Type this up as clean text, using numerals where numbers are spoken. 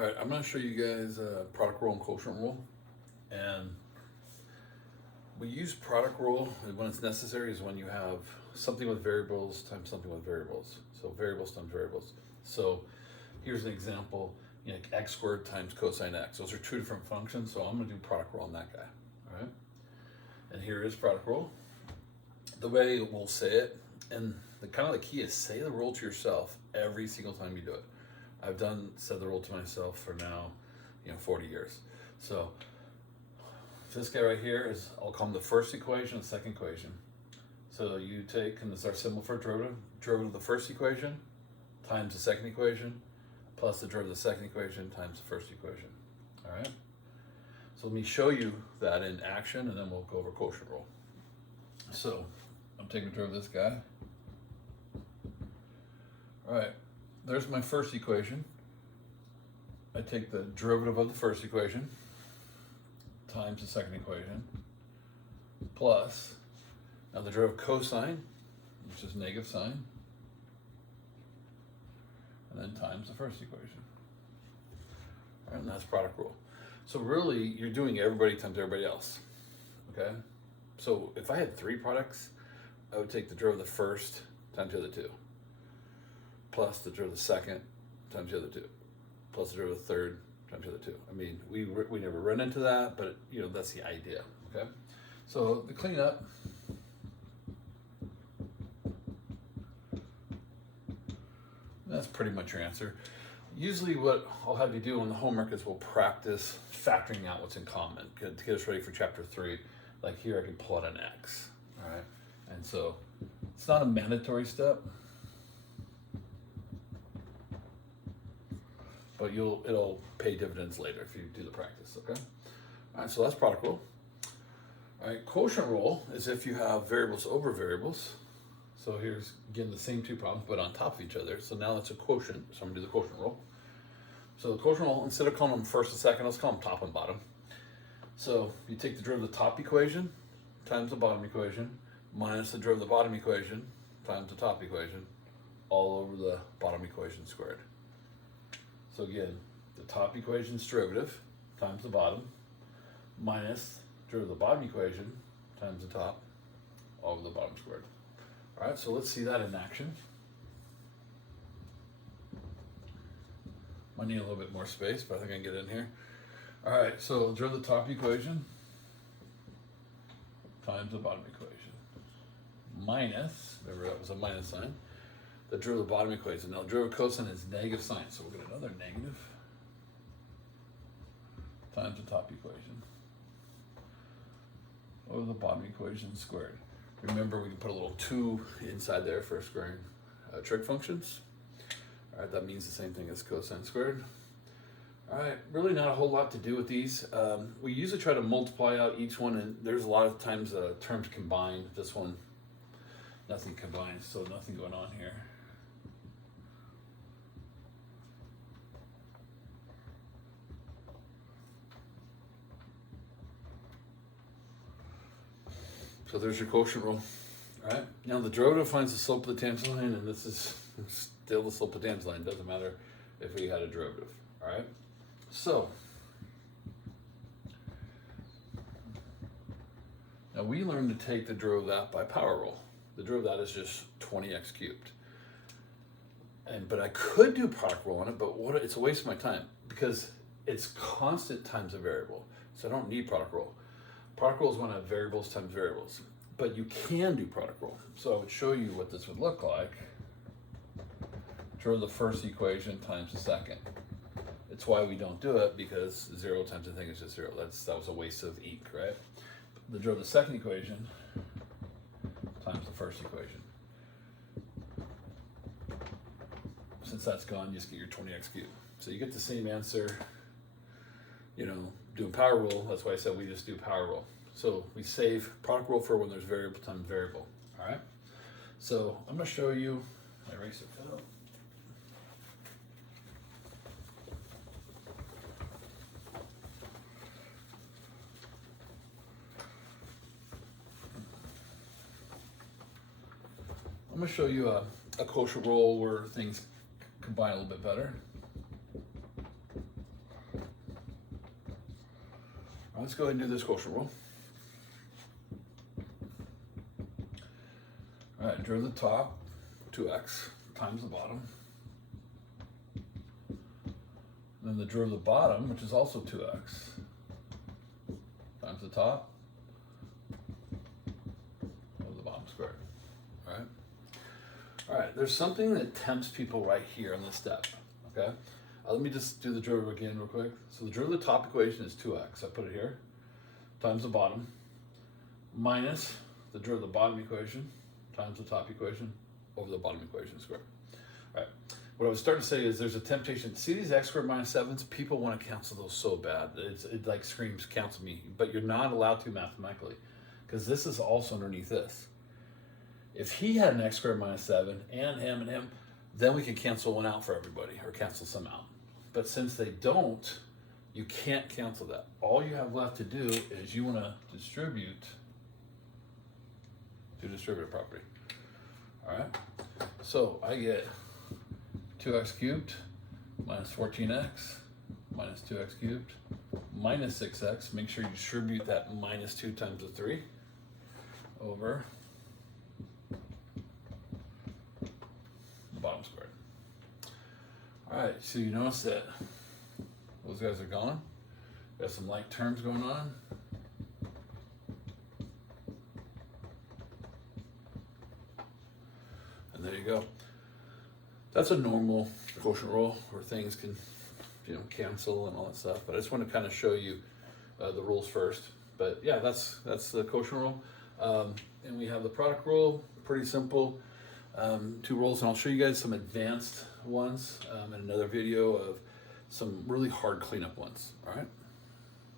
All right, I'm going to show you guys product rule and quotient rule. And we use product rule when it's necessary is when you have something with variables times something with variables. So variables times variables. So here's an example, x squared times cosine x. Those are two different functions, so I'm going to do product rule on that guy. All right. And here is product rule. The way we'll say it, and the key is say the rule to yourself every single time you do it. I've said the rule to myself for now, 40 years. So this guy right here is, I'll call him the first equation and second equation. So you take, and this is our symbol for derivative of the first equation times the second equation plus the derivative of the second equation times the first equation. All right. So let me show you that in action, and then we'll go over quotient rule. So I'm taking the derivative of this guy. All right. There's my first equation. I take the derivative of the first equation times the second equation plus, now the derivative of cosine, which is negative sine, and then times the first equation. All right, and that's product rule. So really, you're doing everybody times everybody else, okay? So if I had three products, I would take the derivative of the first times the other two, plus the derivative of the second times the other two, plus the derivative of the third times the other two. I mean, we never run into that, but that's the idea, okay? So the cleanup, that's pretty much your answer. Usually what I'll have you do on the homework is we'll practice factoring out what's in common to get us ready for chapter 3. Like here I can plot an X, all right? And so it's not a mandatory step, but it'll pay dividends later if you do the practice, okay? All right, so that's product rule. All right, quotient rule is if you have variables over variables. So here's, again, the same two problems, but on top of each other. So now that's a quotient, so I'm gonna do the quotient rule. So the quotient rule, instead of calling them first and second, let's call them top and bottom. So you take the derivative of the top equation times the bottom equation minus the derivative of the bottom equation times the top equation all over the bottom equation squared. So again, the top equation's derivative times the bottom minus derivative of the bottom equation times the top all over the bottom squared. All right, so let's see that in action. Might need a little bit more space, but I think I can get in here. All right, so derivative of the top equation times the bottom equation minus, remember that was a minus sign, the derivative of the bottom equation. Now, derivative of cosine is negative sign, so we'll get another negative times the top equation over the bottom equation squared. Remember, we can put a little 2 inside there for squaring trig functions. All right, that means the same thing as cosine squared. All right, really not a whole lot to do with these. We usually try to multiply out each one, and there's a lot of times terms combined. This one, nothing combined, so nothing going on here. So there's your quotient rule. All right. Now the derivative finds the slope of the tangent line, and this is still the slope of the tangent line. Doesn't matter if we had a derivative. All right. So now we learned to take the derivative of that by power rule. The derivative of that is just 20x cubed. But I could do product rule on it, but it's a waste of my time because it's constant times a variable. So I don't need product rule. Product rule is when I have variables times variables, but you can do product rule. So I would show you what this would look like. Derivative of the first equation times the second. It's why we don't do it, because 0 times the thing is just 0. That was a waste of ink, right? The derivative of the second equation times the first equation. Since that's gone, you just get your 20x cubed. So you get the same answer, doing power rule. That's why I said we just do power rule. So we save product rule for when there's variable times variable. All right. So I'm going to show you. My eraser fell. I'm going to show you a quotient rule where things combine a little bit better. Let's go ahead and do this quotient rule. All right, derive the top, 2x, times the bottom. Then the derive the bottom, which is also 2x, times the top of the bottom squared. All right? All right, there's something that tempts people right here on this step, okay? Let me just do the derivative again real quick. So the derivative of the top equation is 2x. I put it here, times the bottom, minus the derivative of the bottom equation, times the top equation, over the bottom equation squared. All right, what I was starting to say is there's a temptation. See these x squared minus 7s? People want to cancel those so bad. It like screams, cancel me. But you're not allowed to mathematically, because this is also underneath this. If he had an x squared minus 7 and him, then we can cancel one out for everybody, or cancel some out. But since they don't, you can't cancel that. All you have left to do is you want to distribute to distributive property. All right, so I get 2x cubed minus 14x minus 2x cubed minus 6x. Make sure you distribute that minus 2 times the 3 over the bottom squared. All right, so you notice that those guys are gone. Got some like terms going on. And there you go. That's a normal quotient rule where things can, cancel and all that stuff. But I just want to kind of show you the rules first. But yeah, that's the quotient rule. And we have the product rule, pretty simple. 2 rules, and I'll show you guys some advanced ones in another video of some really hard cleanup ones. All right.